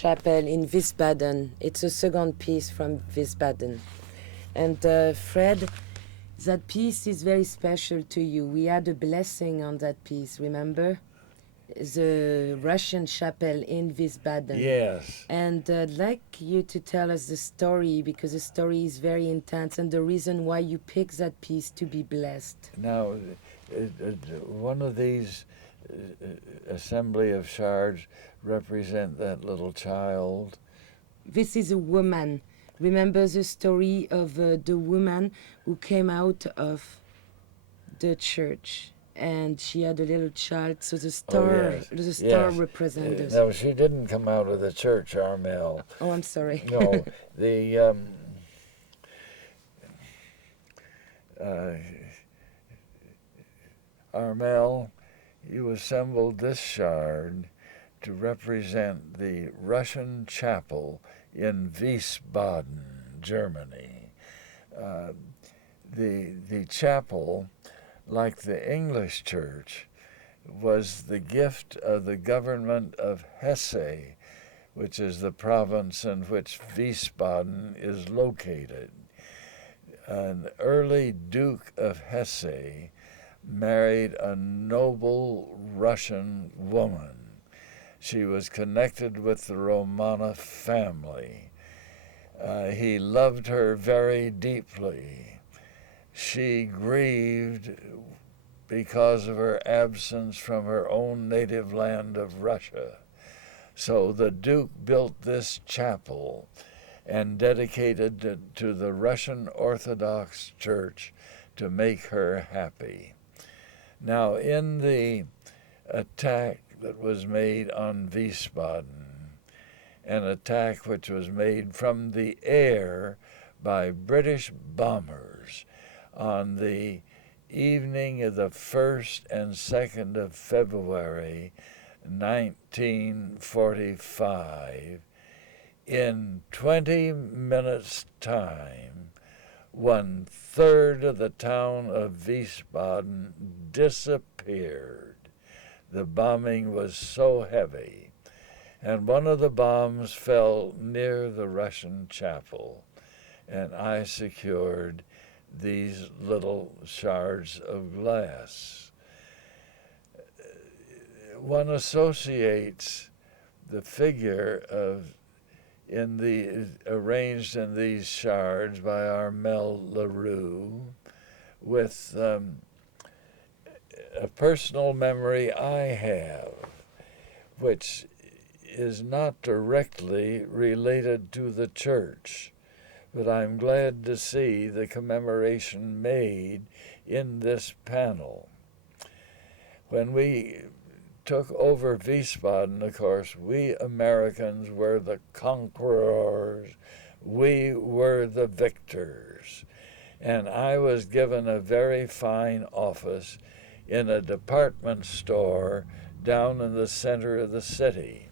Chapel in Wiesbaden. It's a second piece from Wiesbaden. And Fred, that piece is very special to you. We had a blessing on that piece, remember? The Russian chapel in Wiesbaden. Yes. And I'd like you to tell us the story, because the story is very intense and the reason why you picked that piece to be blessed. Now, one of these assembly of shards represent that little child. This is a woman. Remember the story of the woman who came out of the church and she had a little child, so the star, yes. represents us. No, she didn't come out of the church, Armel. Oh, I'm sorry. No, the Armel, you assembled this shard to represent the Russian chapel in Wiesbaden, Germany. The chapel, like the English church, was the gift of the government of Hesse, which is the province in which Wiesbaden is located. An early Duke of Hesse married a noble Russian woman. She was connected with the Romanov family. He loved her very deeply. She grieved because of her absence from her own native land of Russia. So the Duke built this chapel and dedicated it to the Russian Orthodox Church to make her happy. Now, in the attack that was made on Wiesbaden, an attack which was made from the air by British bombers on the evening of the 1st and 2nd of February 1945, in 20 minutes' time, 1/3 of the town of Wiesbaden disappeared. The bombing was so heavy, and one of the bombs fell near the Russian chapel, and I secured these little shards of glass. One associates the figure arranged in these shards by Armel Leroux with a personal memory I have, which is not directly related to the church, but I'm glad to see the commemoration made in this panel. When we took over Wiesbaden, of course, we Americans were the conquerors. We were the victors. And I was given a very fine office in a department store down in the center of the city.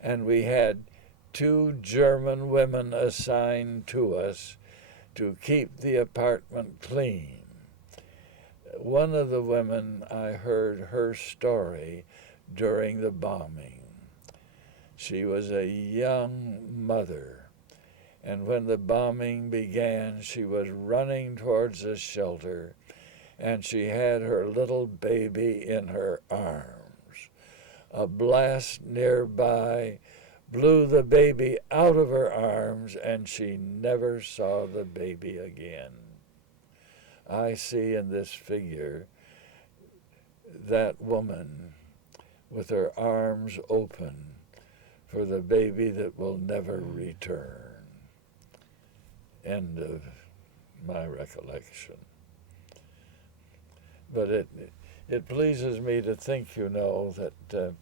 And we had 2 German women assigned to us to keep the apartment clean. One of the women, I heard her story during the bombing. She was a young mother, and when the bombing began, she was running towards the shelter, and she had her little baby in her arms. A blast nearby blew the baby out of her arms, and she never saw the baby again. I see in this figure that woman with her arms open for the baby that will never return. End of my recollection. But it pleases me to think, that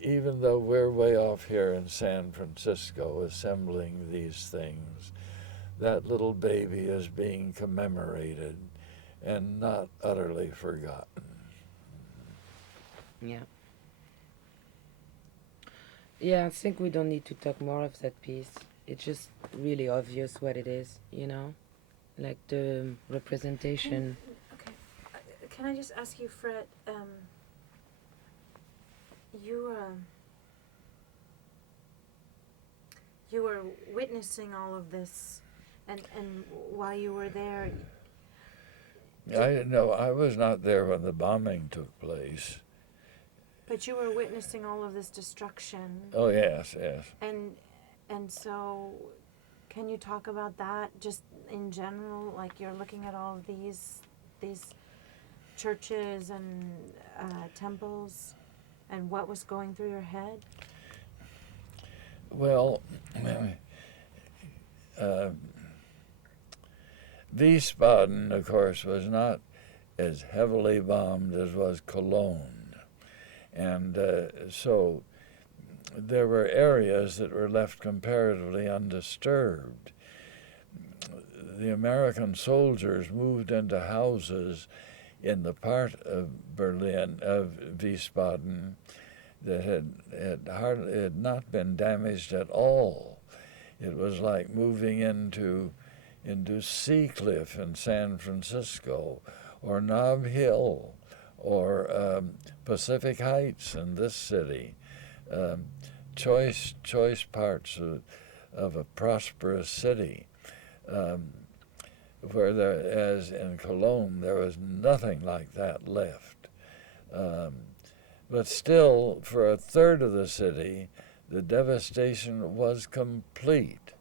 even though we're way off here in San Francisco assembling these things, that little baby is being commemorated and not utterly forgotten. Yeah. Yeah, I think we don't need to talk more of that piece. It's just really obvious what it is, like the representation. Okay. Can I just ask you, Fred, you were witnessing all of this, and while you were there, No, I was not there when the bombing took place. but you were witnessing all of this destruction. Oh, yes, yes. And so, can you talk about that just in general? Like you're looking at all of these churches and temples, and what was going through your head? Well, Wiesbaden, of course, was not as heavily bombed as was Cologne. And so there were areas that were left comparatively undisturbed. The American soldiers moved into houses in the part of Berlin, of Wiesbaden, that had not been damaged at all. It was like moving into Seacliff in San Francisco, or Nob Hill, or Pacific Heights in this city. Choice parts of a prosperous city, where as in Cologne, there was nothing like that left. But still, for a third of the city, the devastation was complete.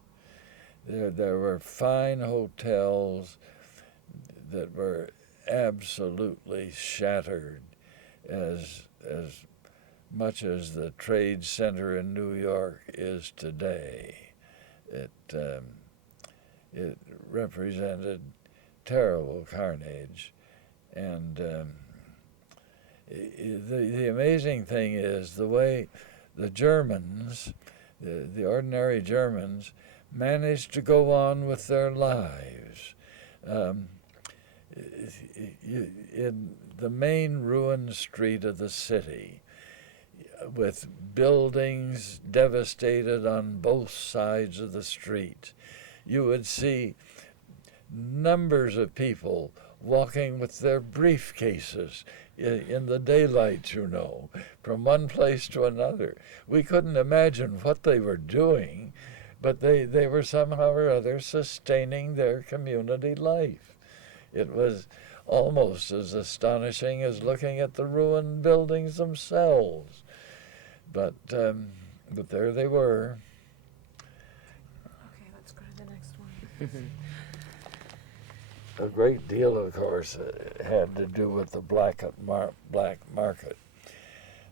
There were fine hotels that were absolutely shattered, as much as the Trade Center in New York is today. It represented terrible carnage, and the amazing thing is the way the Germans, the ordinary Germans, managed to go on with their lives. In the main ruined street of the city, with buildings devastated on both sides of the street, you would see numbers of people walking with their briefcases in the daylight, from one place to another. We couldn't imagine what they were doing, but they were somehow or other sustaining their community life. It was almost as astonishing as looking at the ruined buildings themselves. But there they were. Okay, let's go to the next one. A great deal, of course, had to do with the black market.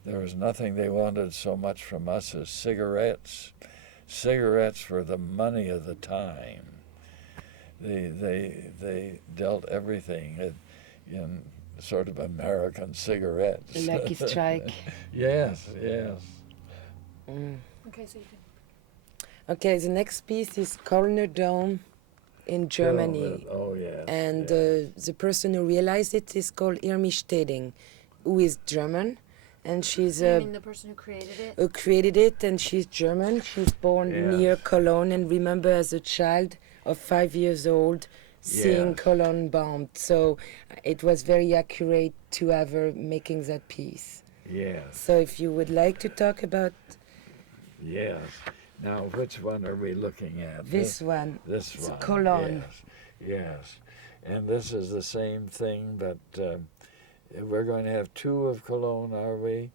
There was nothing they wanted so much from us as cigarettes. Cigarettes were the money of the time. They dealt everything in sort of American cigarettes. Lucky Strike. Yes. Mm. Okay, so you did. Okay, the next piece is Kölner Dome in Germany. Oh, yes. And yes. the person who realized it is called Irmi Steding, who is German. And she's You mean the person who created it? who created it, and she's German. She's born near Cologne, and remember as a child of 5 years old seeing Cologne bombed. So it was very accurate to have her making that piece. Yes. So if you would like to talk about... Yes. Now, which one are we looking at? This one. This It's one. Cologne. Yes. And this is the same thing, but we're going to have two of Cologne, are we?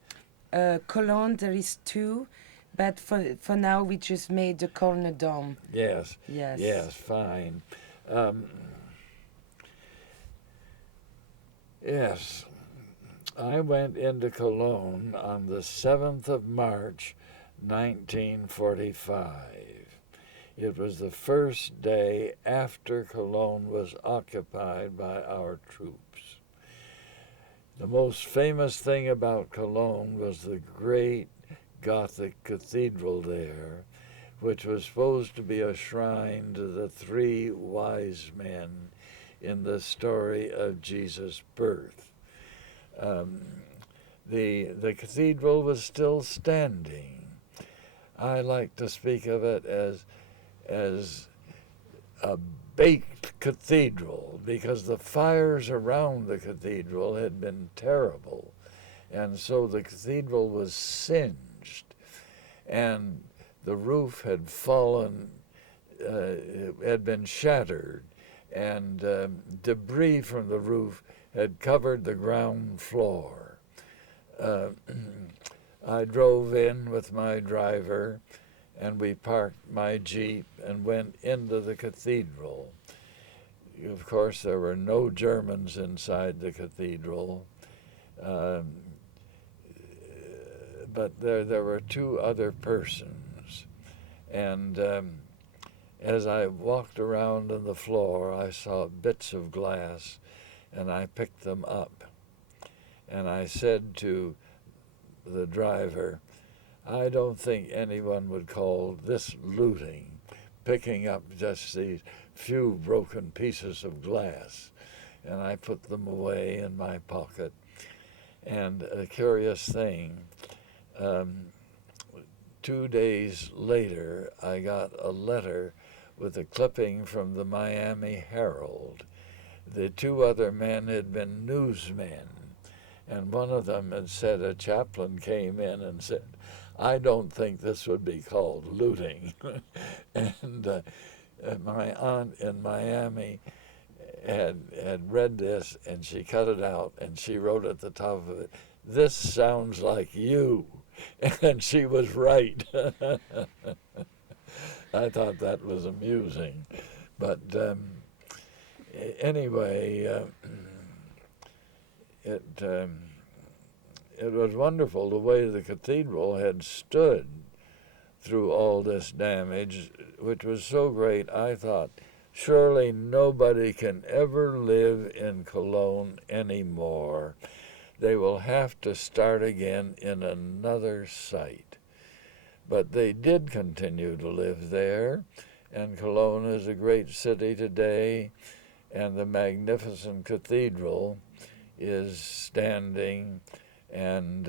Cologne, there is two, but for now we just made the Kölner Dome. Yes. Yes. Yes, fine. Yes. I went into Cologne on the 7th of March, 1945. It was the first day after Cologne was occupied by our troops. The most famous thing about Cologne was the great Gothic cathedral there, which was supposed to be a shrine to the three wise men in the story of Jesus' birth. The cathedral was still standing. I like to speak of it as a baked cathedral, because the fires around the cathedral had been terrible, and so the cathedral was singed, and the roof had fallen, had been shattered, and debris from the roof had covered the ground floor. I drove in with my driver, and we parked my Jeep and went into the cathedral. Of course, there were no Germans inside the cathedral, but there were two other persons. And as I walked around on the floor, I saw bits of glass, and I picked them up. And I said to the driver, I don't think anyone would call this looting, picking up just these few broken pieces of glass. And I put them away in my pocket. And a curious thing, 2 days later, I got a letter with a clipping from the Miami Herald. The two other men had been newsmen, and one of them had said, a chaplain came in and said, I don't think this would be called looting. And my aunt in Miami had read this, and she cut it out, and she wrote at the top of it, this sounds like you. And she was right. I thought that was amusing. But anyway, it was wonderful the way the cathedral had stood through all this damage, which was so great. I thought, surely nobody can ever live in Cologne anymore. They will have to start again in another site. But they did continue to live there, and Cologne is a great city today, and the magnificent cathedral is standing, and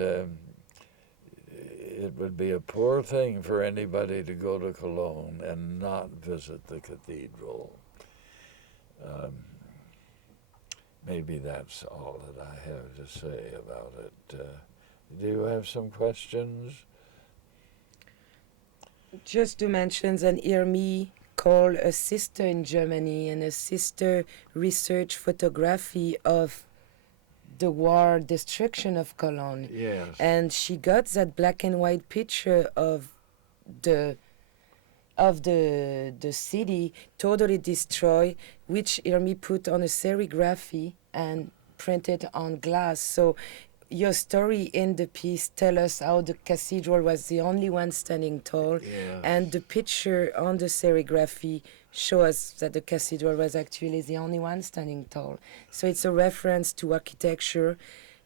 it would be a poor thing for anybody to go to Cologne and not visit the cathedral. Maybe that's all that I have to say about it. Do you have some questions? Just to mention that Irmi called a sister in Germany, and a sister researched photography of the war destruction of Cologne. Yes. And she got that black and white picture of the city totally destroyed, which Irmi put on a serigraphy and printed on glass. So your story in the piece tell us how the cathedral was the only one standing tall, Yes. and the picture on the serigraphy show us that the cathedral was actually the only one standing tall. So it's a reference to architecture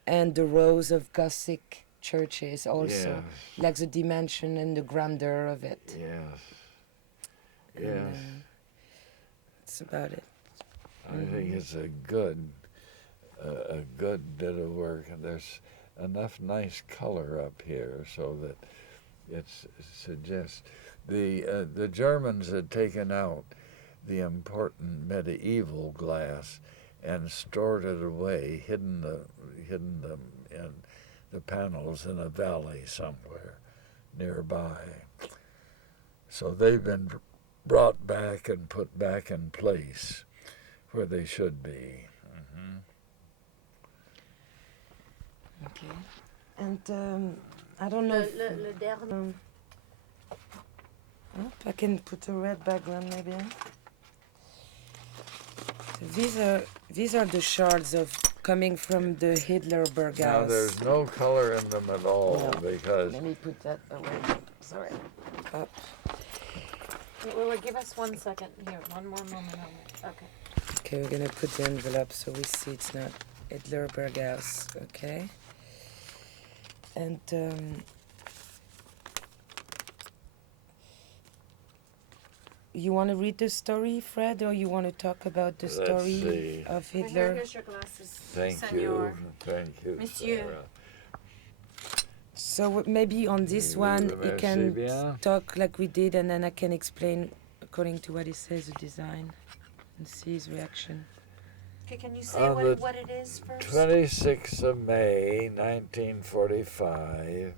and the rows of Gothic churches also, Yes. like the dimension and the grandeur of it. Yes. And, Yes. that's about it. I think it's a good bit of work, and there's enough nice color up here so that it suggests the Germans had taken out the important medieval glass and stored it away, hidden them in the panels in a valley somewhere nearby. So they've been brought back and put back in place where they should be. Mm-hmm. Okay. And I don't know if Le dernier. I can put a red background maybe. These are the shards of coming from the Hitlerberg Now house. there's no color in them at all No. because Let me put that away. Sorry. Up. Well, give us 1 second here. One more moment on it. Okay. Okay, we're gonna put the envelope so we see it's not Hitlerberg house. Okay. And you want to read the story, Fred, or you want to talk about the Let's story see. of Here, Hitler? here's your glasses. Thank Senor. you, Monsieur. Sarah. So maybe on this one you Merci can bien. talk like we did, and then I can explain according to what he says the design and see his reaction. Okay, can you say On the what it is first? 26th of May, 1945,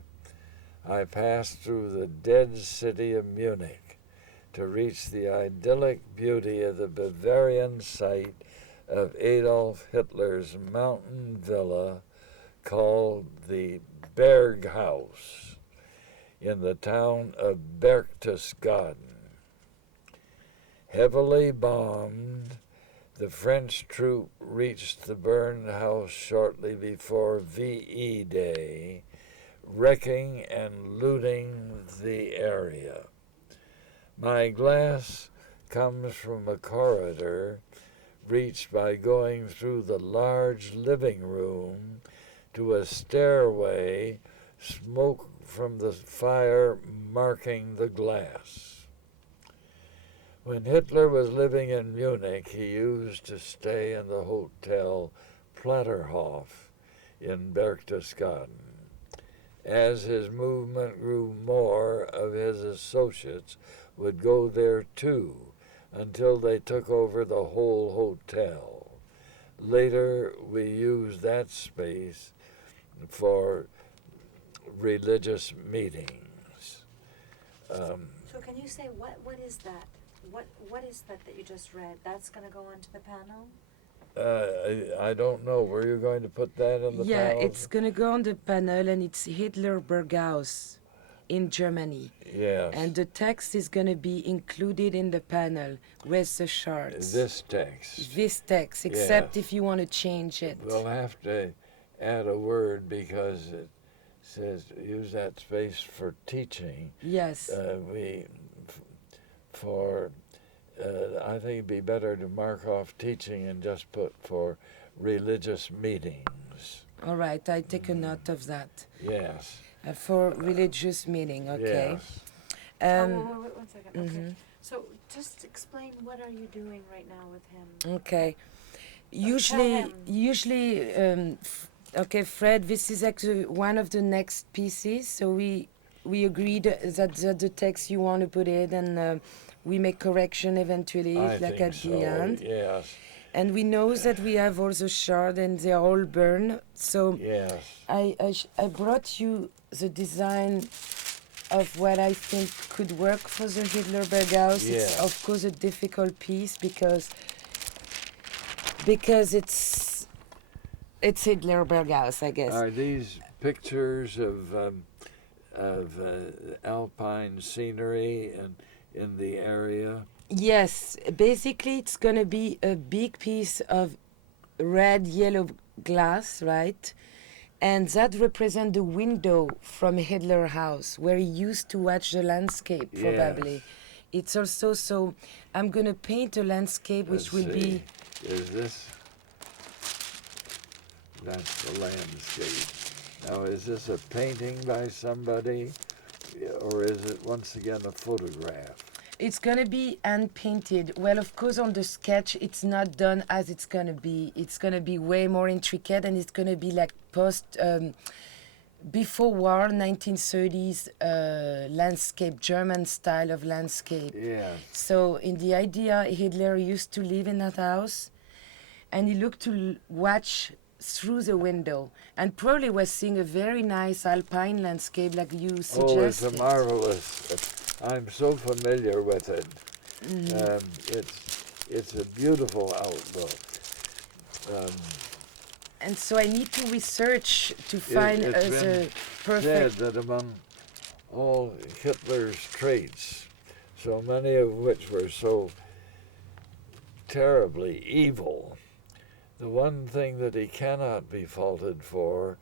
I passed through the dead city of Munich to reach the idyllic beauty of the Bavarian site of Adolf Hitler's mountain villa called the Berghaus in the town of Berchtesgaden. Heavily bombed, the French troop reached the burned house shortly before VE Day, wrecking and looting the area. My glass comes from a corridor reached by going through the large living room to a stairway, smoke from the fire marking the glass. When Hitler was living in Munich, he used to stay in the Hotel Platterhof in Berchtesgaden. As his movement grew, more of his associates would go there too, until they took over the whole hotel. Later, we used that space for religious meetings. So can you say what is that? What is that you just read? That's going to go onto the panel? I don't know. Were you going to put that in the Yeah, panel? it's gonna go on the panel, and it's Hitler Berghaus in Germany. Yes. And the text is gonna be included in the panel with the charts. This text. This text, except Yes. if you want to change it. We'll have to add a word because it says use that space for teaching. Yes. I think it'd be better to mark off teaching and just put for religious meetings. All right, I take a note of that. Yes. For religious meeting, okay. Yes. Wait 1 second. Okay. Mhm. So just explain, what are you doing right now with him? Okay. him. Okay, Fred, this is actually one of the next pieces. So we agreed that the text you want to put it, and we make correction eventually, I like think at so. the end. Yes. And we know that we have also shard, and they are all burned. So Yes. I brought you the design of what I think could work for the Hitler Berghaus. Yes. It's of course a difficult piece because it's Hitler Berghaus, I guess. Are these pictures of alpine scenery and in the area? Yes, basically it's gonna be a big piece of red yellow glass, right? And that represents the window from Hitler house where he used to watch the landscape, probably. Yes. It's also, so I'm gonna paint a landscape which Let's will be, see. Is this? That's the landscape. Now, is this a painting by somebody, or is it once again a photograph? it's gonna be hand painted. Well, of course, on the sketch, it's not done as it's gonna be. It's gonna be way more intricate, and it's gonna be like before war, 1930s landscape, German style of landscape. Yes. So in the idea, Hitler used to live in that house, and he looked to watch through the window, and probably was seeing a very nice alpine landscape like you suggested. Oh, it's a marvelous. I'm so familiar with it. It's a beautiful outlook. And so I need to research to find it's the been perfect. said that among all Hitler's traits, so many of which were so terribly evil, the one thing that he cannot be faulted for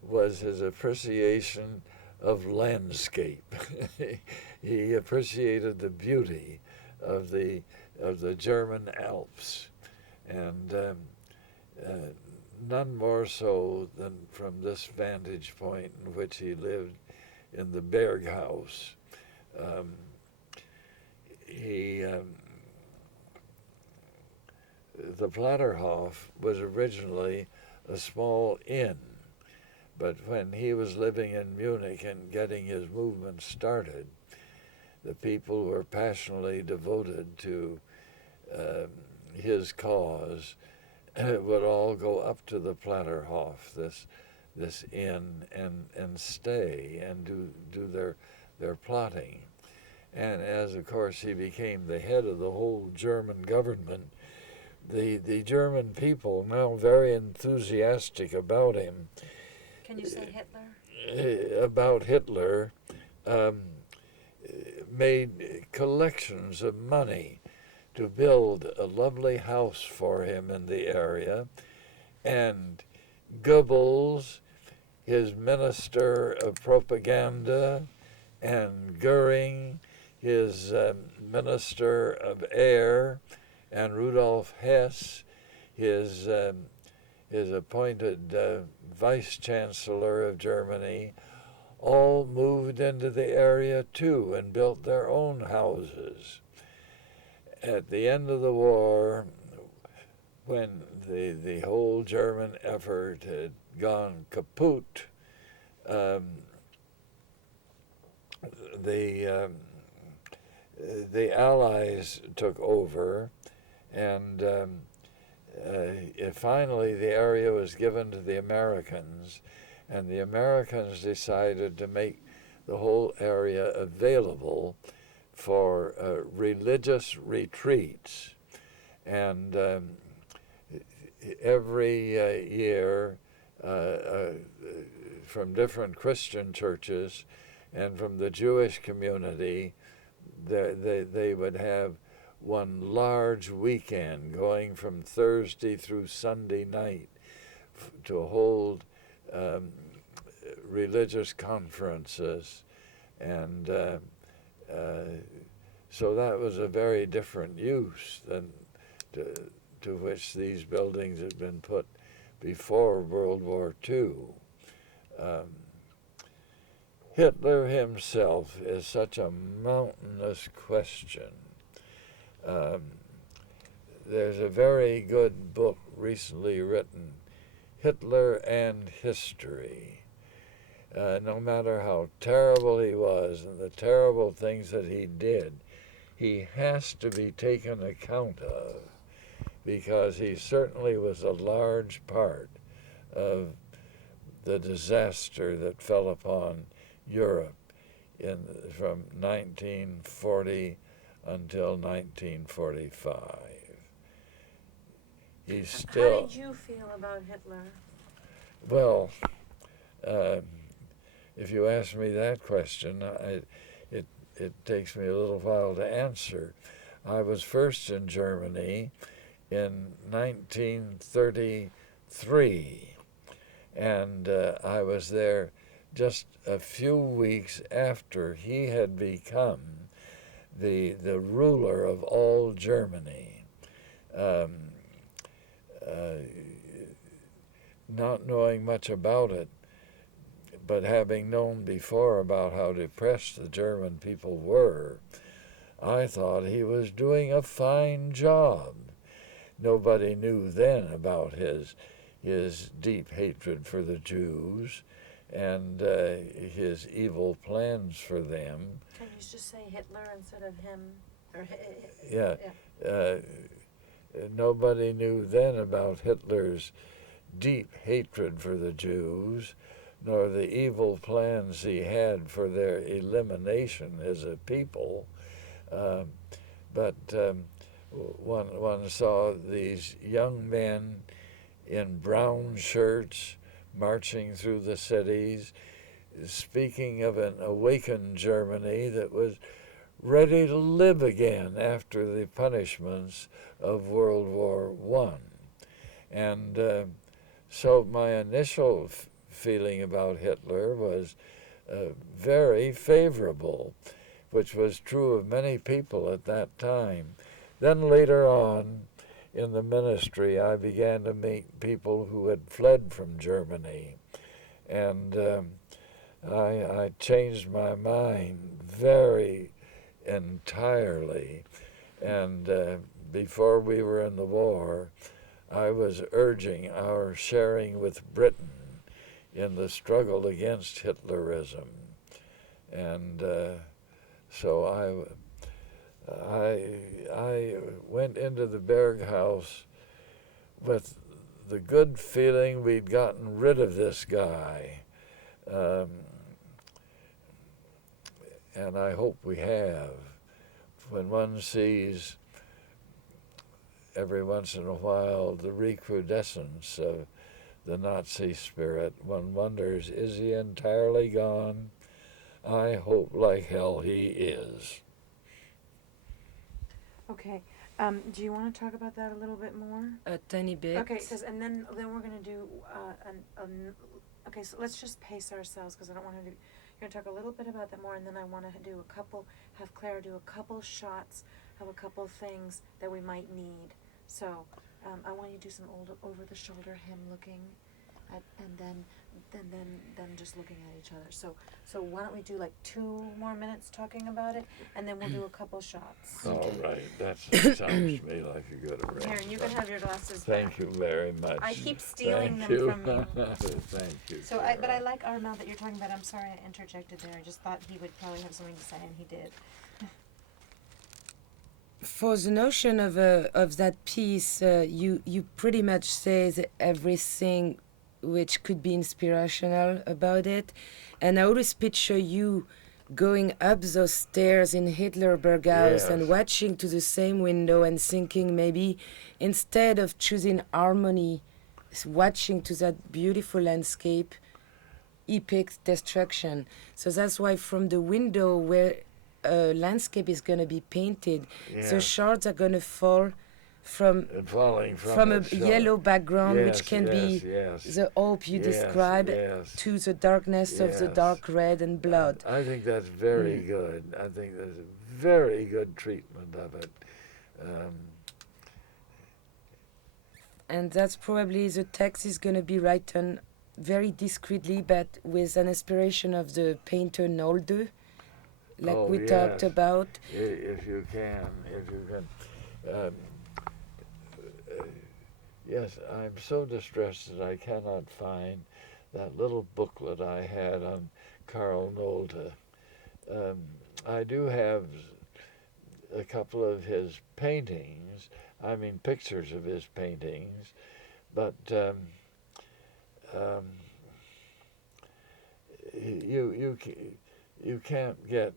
was his appreciation of landscape. He appreciated the beauty of the German Alps, and none more so than from this vantage point in which he lived in the Berghaus. The Platterhof was originally a small inn, but when he was living in Munich and getting his movement started, the people who were passionately devoted to his cause would all go up to the Platterhof, this this inn and stay and do their plotting. And as, of course, he became the head of the whole German government, the German people, now very enthusiastic about him, Can you say Hitler? about Hitler, made collections of money to build a lovely house for him in the area. And Goebbels, his minister of propaganda, and Goering, his minister of air, and Rudolf Hess, his appointed vice chancellor of Germany, all moved into the area too and built their own houses. At the end of the war, when the whole German effort had gone kaput, the Allies took over, and finally the area was given to the Americans, and the Americans decided to make the whole area available for religious retreats. And every year, from different Christian churches and from the Jewish community, they would have one large weekend going from Thursday through Sunday night to hold religious conferences. And so that was a very different use than to which these buildings had been put before World War II. Hitler himself is such a mountainous question. There's a very good book recently written, Hitler and History. No matter how terrible he was and the terrible things that he did, he has to be taken account of, because he certainly was a large part of the disaster that fell upon Europe from 1940 until 1945. He's still. How did you feel about Hitler? Well, if you ask me that question, it takes me a little while to answer. I was first in Germany in 1933, and I was there just a few weeks after he had become the ruler of all Germany. Not knowing much about it, but having known before about how depressed the German people were, I thought he was doing a fine job. Nobody knew then about his deep hatred for the Jews and his evil plans for them. Can you just say Hitler instead of him? Or Yeah. Nobody knew then about Hitler's deep hatred for the Jews, nor the evil plans he had for their elimination as a people. But one saw these young men in brown shirts marching through the cities, speaking of an awakened Germany that was ready to live again after the punishments of World War I. And so my initial feeling about Hitler was very favorable, which was true of many people at that time. Then later on in the ministry, I began to meet people who had fled from Germany, and I changed my mind very entirely. And before we were in the war, I was urging our sharing with Britain in the struggle against Hitlerism. And so I went into the Berghaus with the good feeling we'd gotten rid of this guy. And I hope we have. When one sees every once in a while the recrudescence of the Nazi spirit, one wonders, is he entirely gone? I hope like hell he is. Okay. Do you want to talk about that a little bit more? A tiny bit. Okay, and then we're gonna do okay. So let's just pace ourselves because I don't want to do. You're gonna talk a little bit about that more, and then I want to do a couple. Have Claire do a couple shots of a couple things that we might need. So I want you to do some old over-the-shoulder him looking, and then just looking at each other. So why don't we do like 2 more minutes talking about it, and then we'll do a couple shots. All right, that sounds to me like a good arrangement. Here, you can have your glasses Thank back. you very much. I keep stealing Thank them you. from you. Thank you. So but I like Armel that you're talking about. I'm sorry I interjected there. I just thought he would probably have something to say, and he did. For the notion of that piece, you pretty much say everything which could be inspirational about it, and I always picture you going up those stairs in Hitlerberg House and Yes. watching to the same window and thinking maybe instead of choosing harmony, watching to that beautiful landscape, he picked destruction. So that's why from the window where a landscape is going to be painted, the Yes. shards are going to fall from And falling from a it, so- yellow background, yes, which can yes, be yes. the hope you Yes, describe, yes. to the darkness of the Yes. dark red and blood. I think that's very good. I think that's a very good treatment of it. And that's probably the text is going to be written very discreetly, but with an inspiration of the painter Nolde, like Oh, we talked yes. about. If you can. Yes, I'm so distressed that I cannot find that little booklet I had on Carl Nolde. I do have a couple of his paintings, pictures of his paintings, but you can't get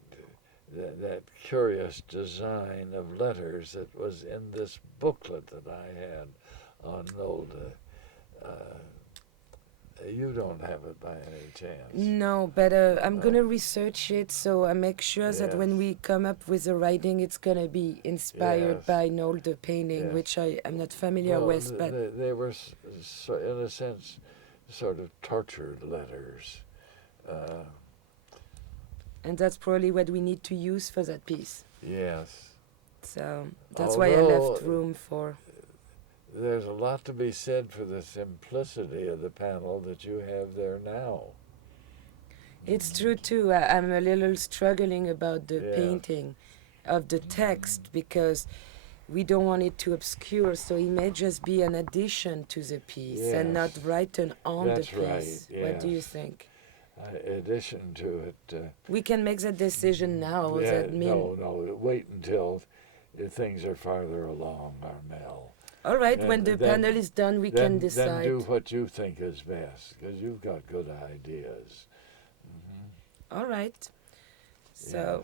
that curious design of letters that was in this booklet that I had on Nolde. You don't have it by any chance. No, but I'm going to research it, so I make sure that when Yes. we come up with the writing, it's going to be inspired Yes. by Nolde painting, Yes. which I'm not familiar Well, with, but they were, in a sense, sort of tortured letters. and that's probably what we need to use for that piece. Yes. So that's why I left Although- room for. There's a lot to be said for the simplicity of the panel that you have there now. It's true too. I'm a little struggling about the Yeah. painting of the text because we don't want it to obscure, so it may just be an addition to the piece and not Yes. written on That's the right, piece. What do you yes. think? Addition to it. We can make that decision now. Yeah, That mean, no, wait until things are farther along, Armel. all right. Then- When the then- panel is done, we Then can decide. do what you think is best, because you've got good ideas. All right. So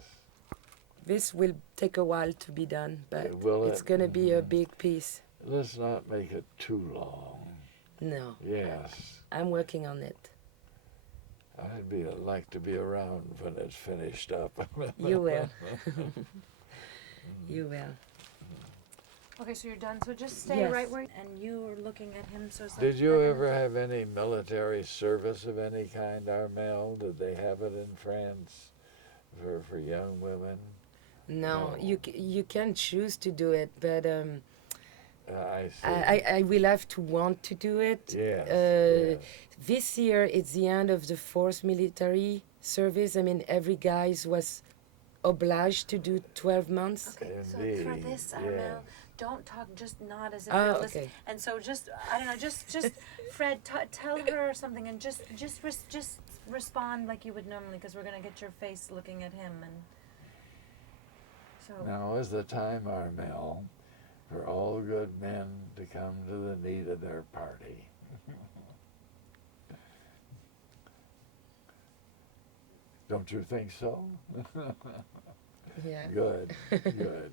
this will take a while to be done, but Will it's it? going to be a big piece. Let's not make it too long. No, Yes. I'm working on it. I'd like to be around when it's finished up. You will. You will. Okay, so you're done. So just stay Yes. right where, and you were looking at him. So it's like Did you that kind ever of- have any military service of any kind, Armel? Did they have it in France for young women? No, No. you can choose to do it, but I see. I will have to want to do it. Yes, Uh, yes. This year it's the end of the fourth military service. I mean, every guy was obliged to do 12 months. Okay, so for Indeed, this, yeah. Armel, don't talk. Just nod as if Oh, you're listening. okay. And so just I don't know. Just Fred, tell her something, and just respond like you would normally, because we're gonna get your face looking at him, and so. Now is the time, Armel, for all good men to come to the need of their party. Don't you think so? Yeah. Good, good.